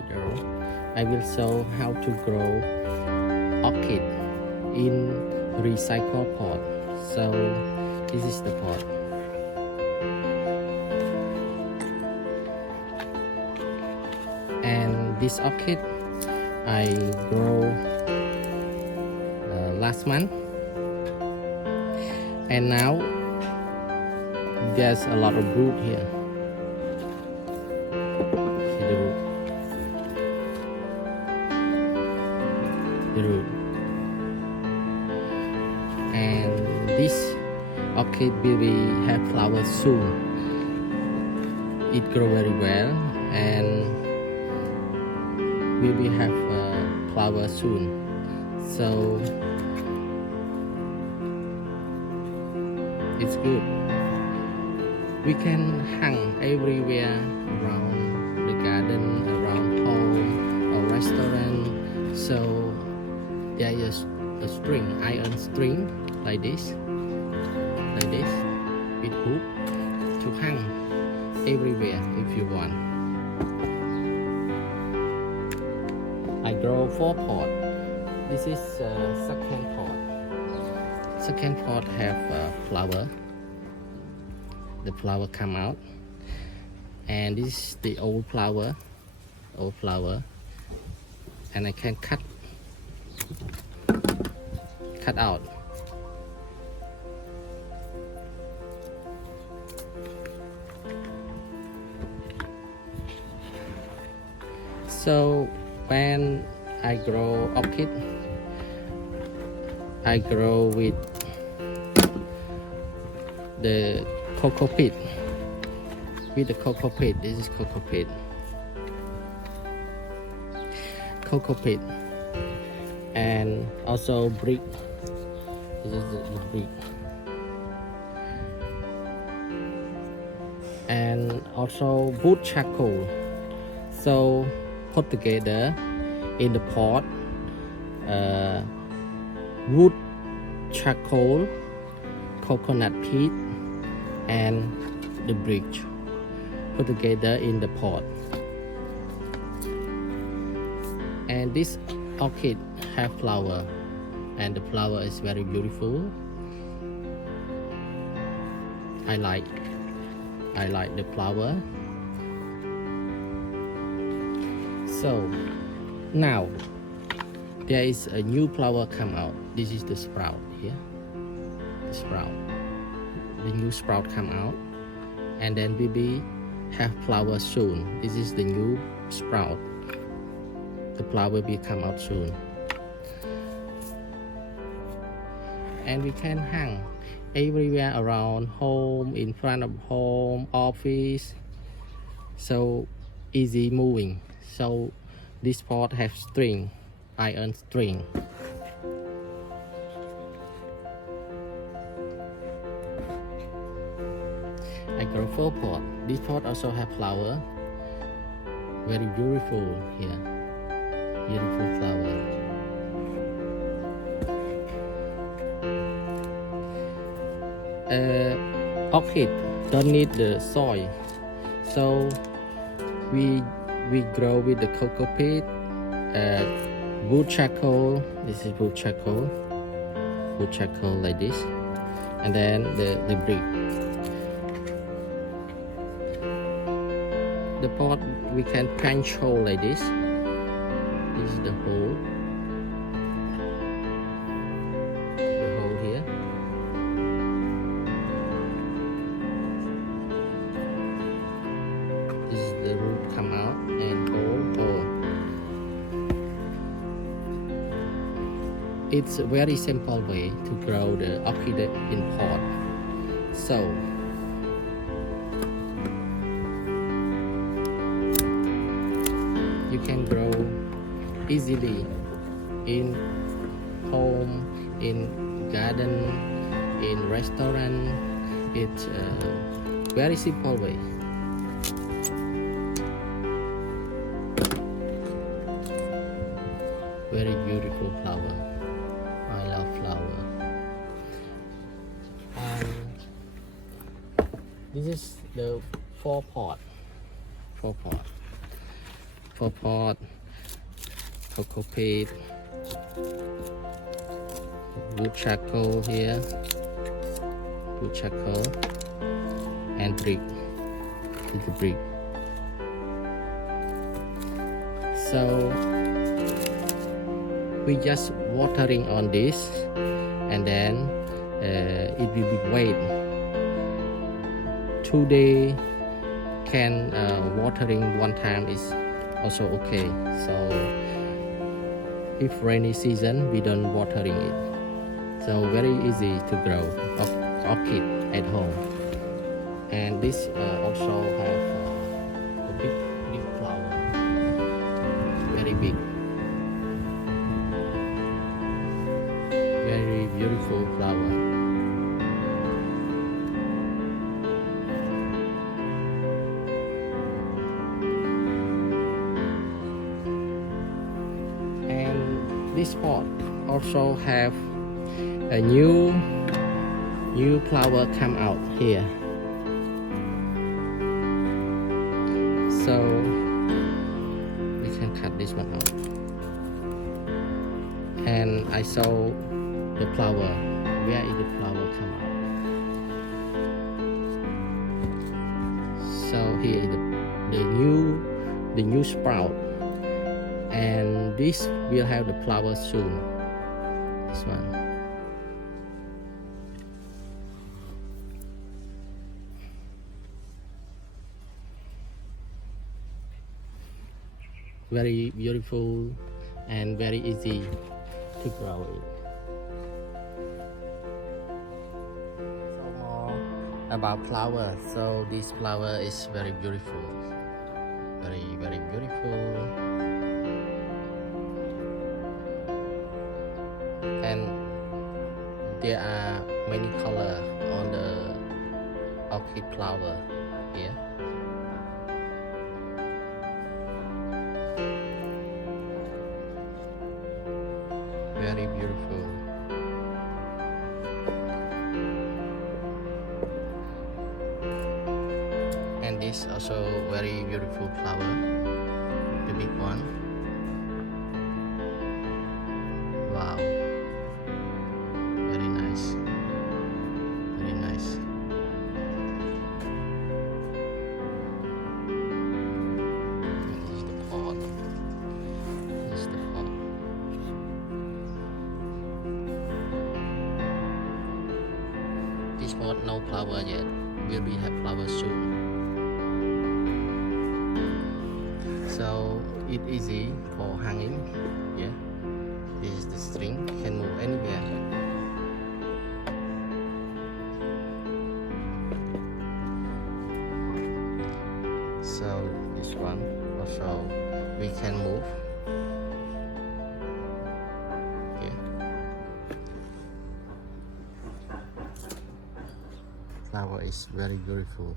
video, I will show how to grow orchid in recycled pot. So this is the pot. And this orchid I grow last month, and now there's a lot of root here. See the root. And this orchid will have flowers soon. It grow very well and we will have flowers soon. So it's good. We can hang everywhere around the garden, around home or restaurant. So there is a string, iron string like this, with hook to hang everywhere if you want. I grow 4 pots. This is second pot. Second pot have flower. The flower come out, and this is the old flower, and I can cut out. So when I grow orchid, I grow with the cocoa pit. With the cocoa pit, this is cocoa pit. Cocoa pit, and also brick. This is the brick, and also wood charcoal. So put together in the pot, wood charcoal, coconut peat, and the brick put together in the pot. And this orchid have flower, and the flower is very beautiful. I like the flower. So now there is a new flower come out. This is the sprout here. The sprout. The new sprout come out, and then we have flower soon. This is the new sprout. The flower will come out soon, and we can hang everywhere around home, in front of home, office. So easy moving. So this pot have string, iron string. I grow 4 pot. This pot also have flower. Very beautiful here. Beautiful flower. Orchid don't need the soil, so we grow with the cocoa pit, wood charcoal. This is wood charcoal like this, and then the brick. The pot we can punch hole like this. This is the hole. The hole here. This is the root come out and hole. It's a very simple way to grow the orchid in pot. So you can grow easily in home, in garden, in restaurant. It's a very simple way. Very beautiful flower. I love flower. This is the 4 pot. for pot, cocoa peat, wood charcoal here, wood charcoal, and brick. This is the brick. So we just watering on this, and then it will be wait 2 days. Can watering one time is also okay. So if rainy season, we don't watering it. So very easy to grow orchid at home. And this also have a big flower, very big, very beautiful flower. This pot also have a new flower come out here. So we can cut this one out. And I saw the flower. Where is the flower come out? So here is the new sprout. And this will have the flower soon. This one. Very beautiful and very easy to grow it. So more about flower. So this flower is very beautiful. Very beautiful. And there are many colors on the orchid flower here. Very beautiful. And this also very beautiful flower, the big one. Wow. Very nice. Very nice. And this is the pot. This is the pot. This pot no flower yet. Will be have flower soon. So it easy for hanging. Yeah. This is the string. Can move anywhere. So this one also we can move. Here. Flower is very beautiful.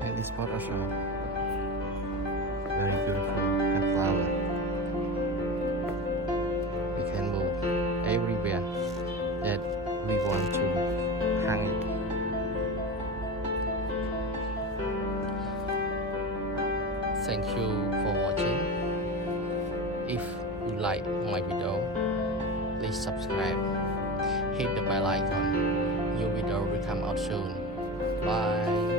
And this pot also very beautiful and flower. We can move everywhere that we want to hang it. Thank you for watching. If you like my video, please subscribe. Hit the bell icon. New video will come out soon. Bye.